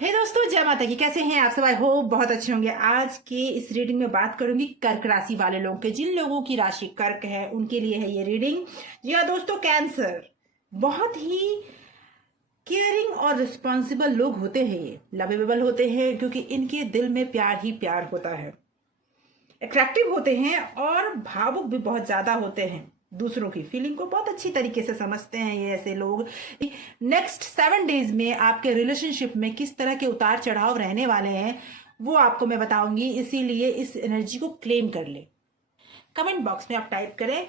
हे दोस्तों, जय माता की। कैसे हैं आप सब? आई होप बहुत अच्छे होंगे। आज के इस रीडिंग में बात करूंगी कर्क राशि वाले लोगों के। जिन लोगों की राशि कर्क है उनके लिए है ये रीडिंग। जी हाँ दोस्तों, कैंसर बहुत ही केयरिंग और रिस्पॉन्सिबल लोग होते हैं। ये लवेबल होते हैं क्योंकि इनके दिल में प्यार ही प्यार होता है। अट्रैक्टिव होते हैं और भावुक भी बहुत ज्यादा होते हैं। दूसरों की फीलिंग को बहुत अच्छी तरीके से समझते हैं ये ऐसे लोग। नेक्स्ट 7 डेज में आपके रिलेशनशिप में किस तरह के उतार चढ़ाव रहने वाले हैं वो आपको मैं बताऊंगी, इसीलिए इस एनर्जी को क्लेम कर ले। कमेंट बॉक्स में आप टाइप करें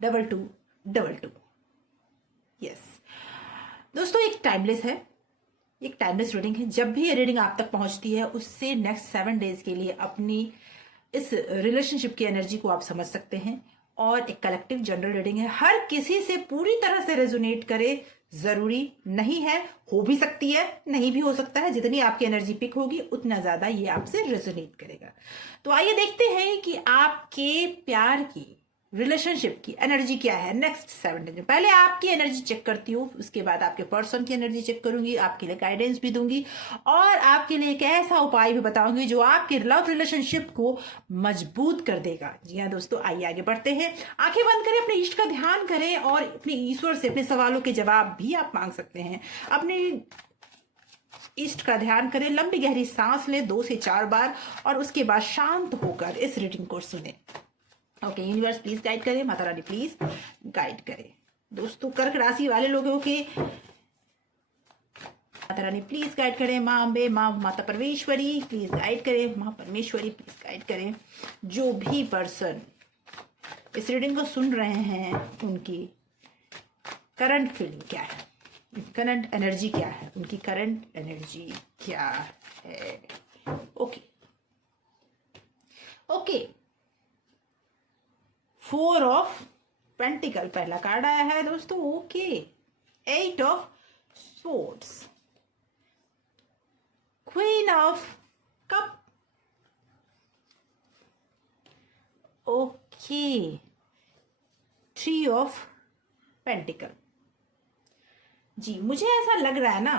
2222। यस दोस्तों, एक टाइमलेस है, एक टाइमलेस रीडिंग है। जब भी ये रीडिंग आप तक पहुंचती है उससे नेक्स्ट 7 डेज के लिए अपनी इस रिलेशनशिप की एनर्जी को आप समझ सकते हैं। और एक कलेक्टिव जनरल रीडिंग है, हर किसी से पूरी तरह से रेजोनेट करे जरूरी नहीं है। हो भी सकती है, नहीं भी हो सकता है। जितनी आपकी एनर्जी पिक होगी उतना ज्यादा ये आपसे रेजोनेट करेगा। तो आइए देखते हैं कि आपके प्यार की रिलेशनशिप की एनर्जी क्या है नेक्स्ट 7 डेज में। पहले आपकी एनर्जी चेक करती हूँ, उसके बाद आपके पर्सन की एनर्जी चेक करूंगी, आपके लिए गाइडेंस भी दूंगी और आपके लिए एक ऐसा उपाय भी बताऊंगी जो आपके लव रिलेशनशिप को मजबूत कर देगा। जी हाँ दोस्तों, आइए आगे बढ़ते हैं। आंखें बंद करें, अपने इष्ट का ध्यान करें और अपने ईश्वर से अपने सवालों के जवाब भी आप मांग सकते हैं। अपने इष्ट का ध्यान करें, लंबी गहरी सांस लें 2 से 4 बार और उसके बाद शांत होकर इस रीडिंग को सुने। ओके यूनिवर्स प्लीज गाइड करें, माता रानी प्लीज गाइड करें। दोस्तों कर्क राशि वाले लोगों के माता रानी प्लीज गाइड करें। माँ अम्बे, माँ माता परमेश्वरी प्लीज गाइड करें। माँ परमेश्वरी प्लीज गाइड करें। जो भी पर्सन इस रीडिंग को सुन रहे हैं उनकी करंट फीलिंग क्या है, करंट एनर्जी क्या है, उनकी करंट एनर्जी क्या है। ओके ओके 4 ऑफ पेंटिकल पहला कार्ड आया है दोस्तों। Okay 8 of swords, queen of cup, okay 3 of pentacle. जी मुझे ऐसा लग रहा है ना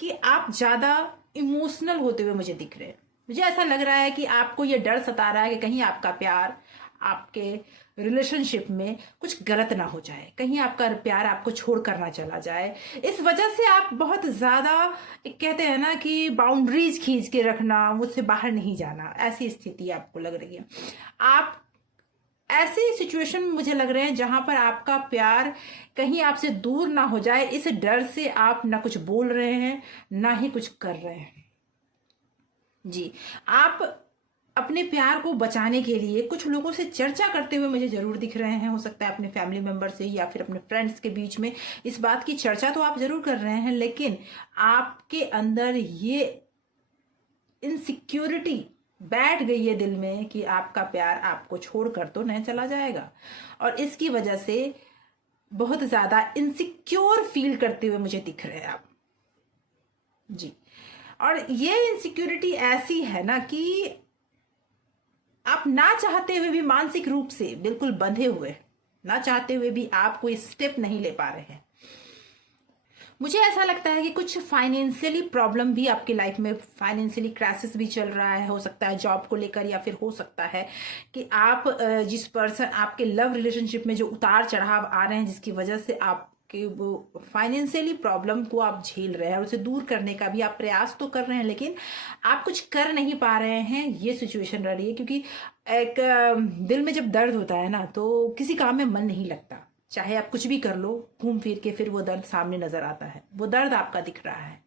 कि आप ज्यादा इमोशनल होते हुए मुझे दिख रहे हैं। मुझे ऐसा लग रहा है कि आपको ये डर सता रहा है कि कहीं आपका प्यार आपके रिलेशनशिप में कुछ गलत ना हो जाए, कहीं आपका प्यार आपको छोड़ कर ना चला जाए। इस वजह से आप बहुत ज्यादा कहते हैं ना कि बाउंड्रीज खींच के रखना, मुझसे बाहर नहीं जाना, ऐसी स्थिति आपको लग रही है। आप ऐसी सिचुएशन में मुझे लग रहे हैं जहां पर आपका प्यार कहीं आपसे दूर ना हो जाए, इस डर से आप ना कुछ बोल रहे हैं ना ही कुछ कर रहे हैं। जी आप अपने प्यार को बचाने के लिए कुछ लोगों से चर्चा करते हुए मुझे जरूर दिख रहे हैं। हो सकता है अपने फैमिली मेंबर से या फिर अपने फ्रेंड्स के बीच में इस बात की चर्चा तो आप जरूर कर रहे हैं, लेकिन आपके अंदर ये इनसिक्योरिटी बैठ गई है दिल में कि आपका प्यार आपको छोड़कर तो नहीं चला जाएगा और इसकी वजह से बहुत ज्यादा इनसिक्योर फील करते हुए मुझे दिख रहे हैं आप। जी और ये इनसिक्योरिटी ऐसी है ना कि आप ना चाहते हुए भी मानसिक रूप से बिल्कुल बंधे हुए, ना चाहते हुए भी आप कोई स्टेप नहीं ले पा रहे हैं। मुझे ऐसा लगता है कि कुछ फाइनेंशियली प्रॉब्लम भी आपकी लाइफ में, फाइनेंशियली क्राइसिस भी चल रहा है। हो सकता है जॉब को लेकर या फिर हो सकता है कि आप जिस पर्सन आपके लव रिलेशनशिप में जो उतार चढ़ाव आ रहे हैं जिसकी वजह से आपके वो फाइनेंशियली प्रॉब्लम को आप झेल रहे हैं और उसे दूर करने का भी आप प्रयास तो कर रहे हैं लेकिन आप कुछ कर नहीं पा रहे हैं, ये सिचुएशन रह रही है। क्योंकि एक दिल में जब दर्द होता है ना तो किसी काम में मन नहीं लगता, चाहे आप कुछ भी कर लो, घूम फिर के फिर वो दर्द सामने नजर आता है। वो दर्द आपका दिख रहा है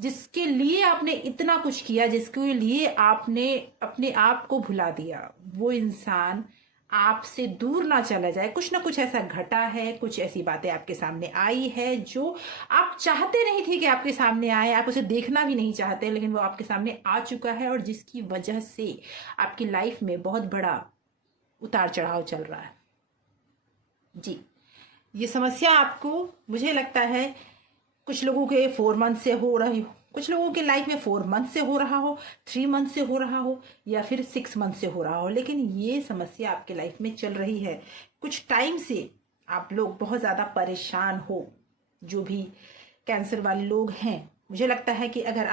जिसके लिए आपने इतना कुछ किया, जिसके लिए आपने अपने आप को भुला दिया, वो इंसान आपसे दूर ना चला जाए। कुछ ना कुछ ऐसा घटा है, कुछ ऐसी बातें आपके सामने आई है जो आप चाहते नहीं थे कि आपके सामने आए, आप उसे देखना भी नहीं चाहते, लेकिन वो आपके सामने आ चुका है और जिसकी वजह से आपकी लाइफ में बहुत बड़ा उतार चढ़ाव चल रहा है। जी ये समस्या आपको मुझे लगता है कुछ लोगों के 4 मंथ से हो रही हो, कुछ लोगों के लाइफ में 4 मंथ से हो रहा हो, 3 मंथ से हो रहा हो या फिर 6 मंथ से हो रहा हो, लेकिन ये समस्या आपके लाइफ में चल रही है। कुछ टाइम से आप लोग बहुत ज्यादा परेशान हो। जो भी कैंसर वाले लोग हैं मुझे लगता है कि अगर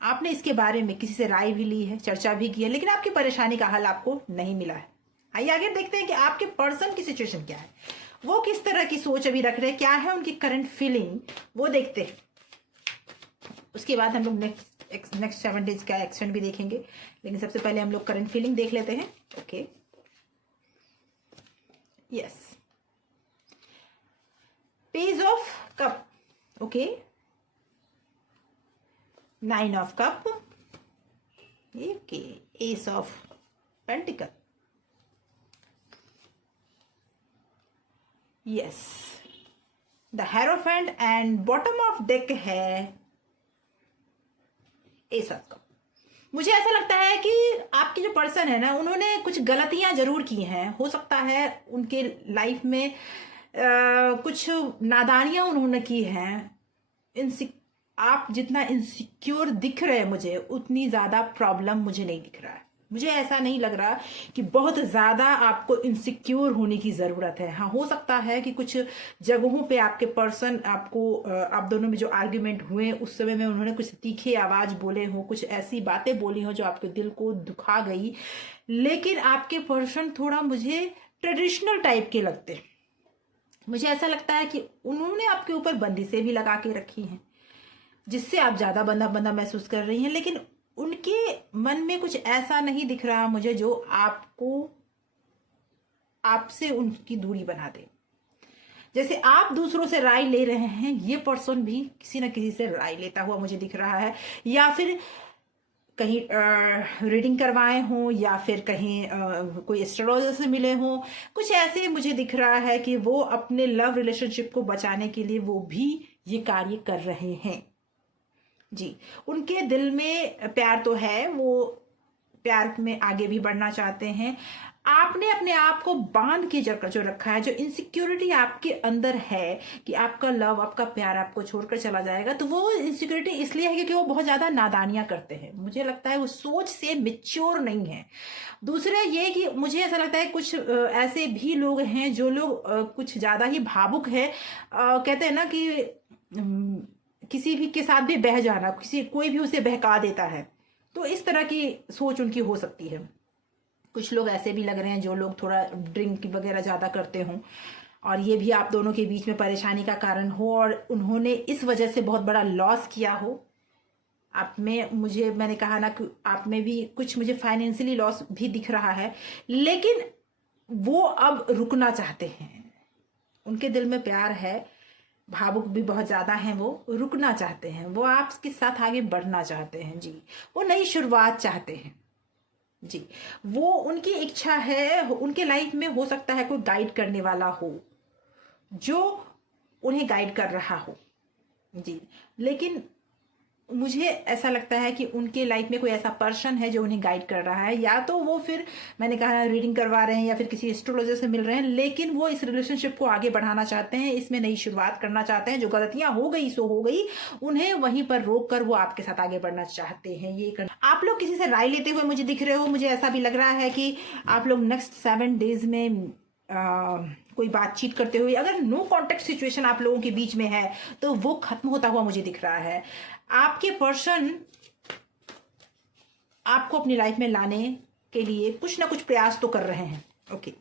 आपने इसके बारे में किसी से राय भी ली है, चर्चा भी की है, लेकिन आपकी परेशानी का हल आपको नहीं मिला है। आइए आगे देखते हैं कि आपके पर्सन की सिचुएशन क्या है, वो किस तरह की सोच अभी रख रहे हैं, क्या है उनकी करंट फीलिंग, वो देखते हैं। उसके बाद हम लोग नेक्स्ट 7 डेज का एक्शन भी देखेंगे, लेकिन सबसे पहले हम लोग करंट फीलिंग देख लेते हैं। Okay, yes, page of cup, okay, 9 of cup, okay, S of pentacle, yes, the hierophant, and bottom of deck है एस ऑफ कप। मुझे ऐसा लगता है कि आपके जो पर्सन है ना, उन्होंने कुछ गलतियां जरूर की हैं। हो सकता है उनके लाइफ में कुछ नादानियां उन्होंने की हैं। आप जितना इनसिक्योर दिख रहे हैं मुझे, उतनी ज्यादा प्रॉब्लम मुझे नहीं दिख रहा है। मुझे ऐसा नहीं लग रहा कि बहुत ज्यादा आपको इनसिक्योर होने की जरूरत है। हाँ, हो सकता है कि कुछ जगहों पे आपके पर्सन आप दोनों में जो आर्ग्यूमेंट हुए उस समय में उन्होंने कुछ तीखे आवाज बोले हो, कुछ ऐसी बातें बोली हो जो आपके दिल को दुखा गई। लेकिन आपके पर्सन थोड़ा मुझे ट्रेडिशनल टाइप के लगते हैं। मुझे ऐसा लगता है कि उन्होंने आपके ऊपर बंदिशें भी लगा के रखी हैं, जिससे आप ज्यादा बंधा बंधा महसूस कर रही हैं। लेकिन उनके मन में कुछ ऐसा नहीं दिख रहा मुझे जो आपसे उनकी दूरी बना दे। जैसे आप दूसरों से राय ले रहे हैं, ये पर्सन भी किसी न किसी से राय लेता हुआ मुझे दिख रहा है, या फिर कहीं रीडिंग करवाए हों, या फिर कहीं कोई एस्ट्रोलॉजर से मिले हों। कुछ ऐसे मुझे दिख रहा है कि वो अपने लव रिलेशनशिप को बचाने के लिए वो भी ये कार्य कर रहे हैं। जी, उनके दिल में प्यार तो है, वो प्यार में आगे भी बढ़ना चाहते हैं। आपने अपने आप को बांध के जो रखा है, जो इनसिक्योरिटी आपके अंदर है कि आपका लव, आपका प्यार आपको छोड़कर चला जाएगा, तो वो इनसिक्योरिटी इसलिए है क्योंकि वो बहुत ज्यादा नादानियां करते हैं। मुझे लगता है वो सोच से मेच्योर नहीं है। दूसरा ये कि मुझे ऐसा लगता है कुछ ऐसे भी लोग हैं जो लोग कुछ ज्यादा ही भावुक है। कहते हैं ना कि किसी भी के साथ भी बह जाना, कोई भी उसे बहका देता है, तो इस तरह की सोच उनकी हो सकती है। कुछ लोग ऐसे भी लग रहे हैं जो लोग थोड़ा ड्रिंक वगैरह ज्यादा करते हों, और ये भी आप दोनों के बीच में परेशानी का कारण हो, और उन्होंने इस वजह से बहुत बड़ा लॉस किया हो। आप में मैंने कहा ना कि आप में भी कुछ मुझे फाइनेंशियली लॉस भी दिख रहा है, लेकिन वो अब रुकना चाहते हैं। उनके दिल में प्यार है, भावुक भी बहुत ज्यादा हैं, वो रुकना चाहते हैं, वो आपके साथ आगे बढ़ना चाहते हैं। जी, वो नई शुरुआत चाहते हैं। जी, वो उनकी इच्छा है। उनके लाइफ में हो सकता है कोई गाइड करने वाला हो, जो उन्हें गाइड कर रहा हो। जी, लेकिन मुझे ऐसा लगता है कि उनके लाइफ में कोई ऐसा पर्सन है जो उन्हें गाइड कर रहा है, या तो वो फिर मैंने कहा रीडिंग करवा रहे हैं, या फिर किसी एस्ट्रोलॉजर से मिल रहे हैं, लेकिन वो इस रिलेशनशिप को आगे बढ़ाना चाहते हैं, इसमें नई शुरुआत करना चाहते हैं। जो गलतियां हो गई सो हो गई, उन्हें वहीं पर रोक कर वो आपके साथ आगे बढ़ना चाहते हैं। ये आप लोग किसी से राय लेते हुए मुझे दिख रहे हो। मुझे ऐसा भी लग रहा है कि आप लोग नेक्स्ट 7 डेज में कोई बातचीत करते हुए, अगर नो कॉन्टेक्ट सिचुएशन आप लोगों के बीच में है, तो वो खत्म होता हुआ मुझे दिख रहा है। आपके पर्सन आपको अपनी लाइफ में लाने के लिए कुछ ना कुछ प्रयास तो कर रहे हैं। ओके,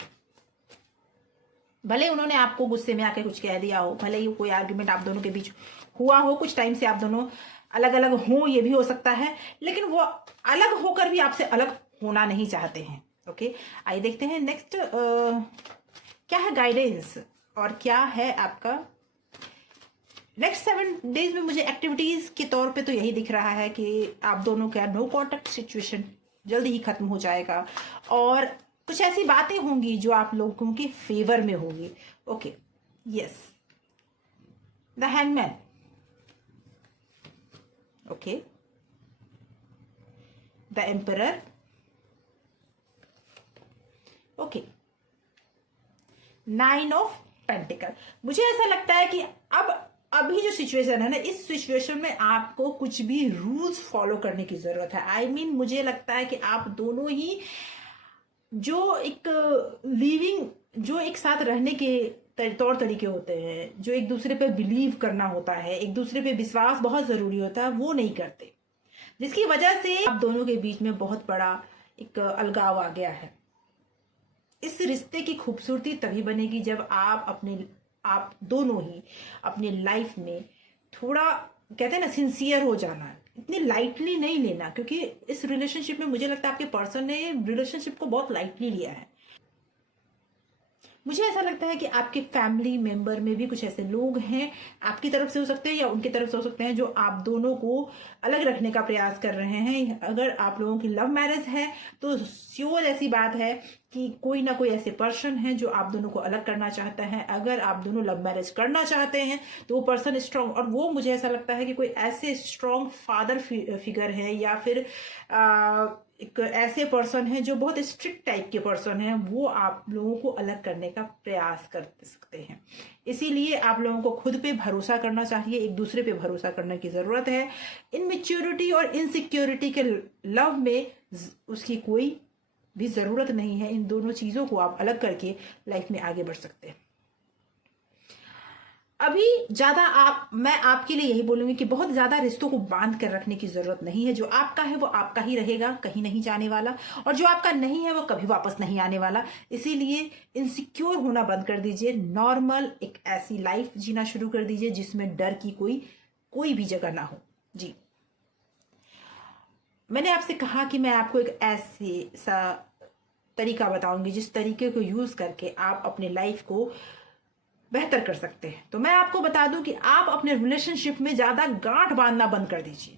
भले उन्होंने आपको गुस्से में आके कुछ कह दिया हो, भले ही कोई आर्ग्यूमेंट आप दोनों के बीच हुआ हो, कुछ टाइम से आप दोनों अलग अलग हो, ये भी हो सकता है, लेकिन वो अलग होकर भी आपसे अलग होना नहीं चाहते हैं। ओके, आइए देखते हैं नेक्स्ट क्या है गाइडेंस, और क्या है आपका नेक्स्ट 7 डेज में। मुझे एक्टिविटीज के तौर पे तो यही दिख रहा है कि आप दोनों का नो कॉन्टेक्ट सिचुएशन जल्दी ही खत्म हो जाएगा, और कुछ ऐसी बातें होंगी जो आप लोगों के फेवर में होगी। Okay, yes, the hangman, okay, the emperor, okay, 9 of pentacle. मुझे ऐसा लगता है कि अभी जो सिचुएशन है ना, इस सिचुएशन में आपको कुछ भी रूल्स फॉलो करने की जरूरत है। आई मीन मुझे लगता है कि आप दोनों ही जो एक साथ रहने के तौर तरीके होते हैं, जो एक दूसरे पे बिलीव करना होता है, एक दूसरे पे विश्वास बहुत ज़रूरी होता है, वो नहीं करते, जिसकी वजह से आप दोनों के बीच में बहुत बड़ा एक अलगाव आ गया है। इस रिश्ते की खूबसूरती तभी बनेगी जब आप दोनों ही अपनी लाइफ में थोड़ा, कहते हैं ना, सिंसियर हो जाना है, इतनी लाइटली नहीं लेना, क्योंकि इस रिलेशनशिप में मुझे लगता है आपके पर्सन ने रिलेशनशिप को बहुत लाइटली लिया है। मुझे ऐसा लगता है कि आपके फैमिली मेंबर में भी कुछ ऐसे लोग हैं, आपकी तरफ से हो सकते हैं या उनकी तरफ से हो सकते हैं, जो आप दोनों को अलग रखने का प्रयास कर रहे हैं। अगर आप लोगों की लव मैरिज है तो श्योर ऐसी बात है कि कोई ना कोई ऐसे पर्सन है जो आप दोनों को अलग करना चाहता है। अगर आप दोनों लव मैरिज करना चाहते हैं तो वो पर्सन स्ट्रांग, और वो मुझे ऐसा लगता है कि कोई ऐसे स्ट्रांग फादर फिगर है या फिर एक ऐसे पर्सन है जो बहुत स्ट्रिक्ट टाइप के पर्सन है, वो आप लोगों को अलग करने का प्रयास कर सकते हैं। इसीलिए आप लोगों को खुद पे भरोसा करना चाहिए, एक दूसरे पे भरोसा करने की जरूरत है। इनमेच्योरिटी और इनसिक्योरिटी के लव में उसकी कोई भी जरूरत नहीं है। इन दोनों चीजों को आप अलग करके लाइफ में आगे बढ़ सकते हैं। अभी ज्यादा मैं आपके लिए यही बोलूंगी कि बहुत ज्यादा रिश्तों को बांध कर रखने की जरूरत नहीं है। जो आपका है वो आपका ही रहेगा, कहीं नहीं जाने वाला, और जो आपका नहीं है वो कभी वापस नहीं आने वाला। इसीलिए इनसिक्योर होना बंद कर दीजिए, नॉर्मल एक ऐसी लाइफ जीना शुरू कर दीजिए जिसमें डर की कोई भी जगह ना हो। जी, मैंने आपसे कहा कि मैं आपको एक ऐसा तरीका बताऊंगी जिस तरीके को यूज करके आप अपने लाइफ को बेहतर कर सकते हैं। तो मैं आपको बता दूं कि आप अपने रिलेशनशिप में ज्यादा गांठ बांधना बंद कर दीजिए।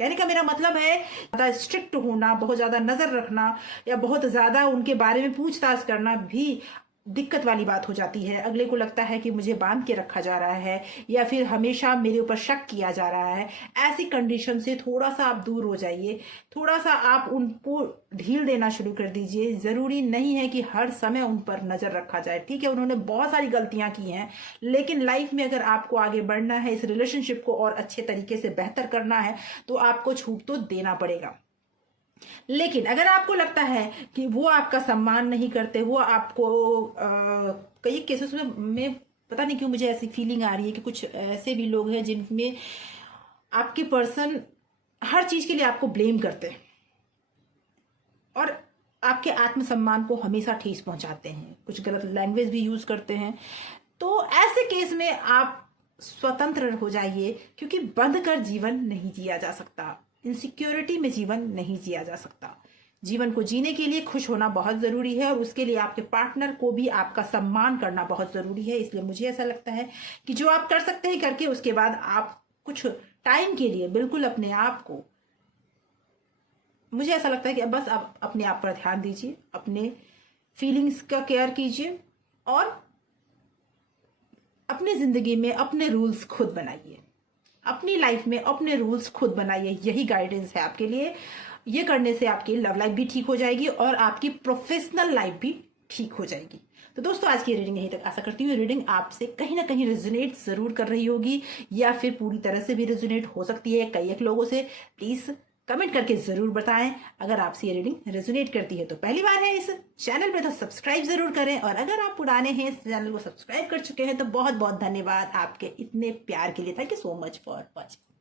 कहने का मेरा मतलब है ज्यादा स्ट्रिक्ट होना, बहुत ज्यादा नजर रखना या बहुत ज्यादा उनके बारे में पूछताछ करना भी दिक्कत वाली बात हो जाती है। अगले को लगता है कि मुझे बांध के रखा जा रहा है या फिर हमेशा मेरे ऊपर शक किया जा रहा है। ऐसी कंडीशन से थोड़ा सा आप दूर हो जाइए, थोड़ा सा आप उनको ढील देना शुरू कर दीजिए। जरूरी नहीं है कि हर समय उन पर नजर रखा जाए। ठीक है, उन्होंने बहुत सारी गलतियां की हैं, लेकिन लाइफ में अगर आपको आगे बढ़ना है, इस रिलेशनशिप को और अच्छे तरीके से बेहतर करना है, तो आपको छूट तो देना पड़ेगा। लेकिन अगर आपको लगता है कि वो आपका सम्मान नहीं करते, वो आपको कई केसेस में पता नहीं क्यों मुझे ऐसी फीलिंग आ रही है कि कुछ ऐसे भी लोग हैं जिनमें आपके पर्सन हर चीज के लिए आपको ब्लेम करते हैं और आपके आत्मसम्मान को हमेशा ठेस पहुंचाते हैं, कुछ गलत लैंग्वेज भी यूज करते हैं। तो ऐसे केस में आप स्वतंत्र हो जाइए, क्योंकि बंद कर जीवन नहीं जिया जा सकता, इनसिक्योरिटी में जीवन नहीं जिया जा सकता। जीवन को जीने के लिए खुश होना बहुत जरूरी है और उसके लिए आपके पार्टनर को भी आपका सम्मान करना बहुत जरूरी है। इसलिए मुझे ऐसा लगता है कि जो आप कर सकते हैं करके उसके बाद आप कुछ टाइम के लिए बिल्कुल अपने आप को, मुझे ऐसा लगता है कि अब बस आप अपने आप पर ध्यान दीजिए, अपने फीलिंग्स का केयर कीजिए और अपनी जिंदगी में अपने रूल्स खुद बनाइए, अपनी लाइफ में अपने रूल्स खुद बनाइए। यही गाइडेंस है आपके लिए। ये करने से आपकी लव लाइफ भी ठीक हो जाएगी और आपकी प्रोफेशनल लाइफ भी ठीक हो जाएगी। तो दोस्तों, आज की रीडिंग यहीं तक। आशा करती हूँ रीडिंग आपसे कहीं ना कहीं रेजोनेट जरूर कर रही होगी या फिर पूरी तरह से भी रेजोनेट हो सकती है कई एक लोगों से। प्लीज कमेंट करके जरूर बताएं अगर आपसे ये रीडिंग रेजोनेट करती है। तो पहली बार है इस चैनल पे तो सब्सक्राइब जरूर करें, और अगर आप पुराने हैं, इस चैनल को सब्सक्राइब कर चुके हैं, तो बहुत बहुत धन्यवाद आपके इतने प्यार के लिए। Thank you so much for watching.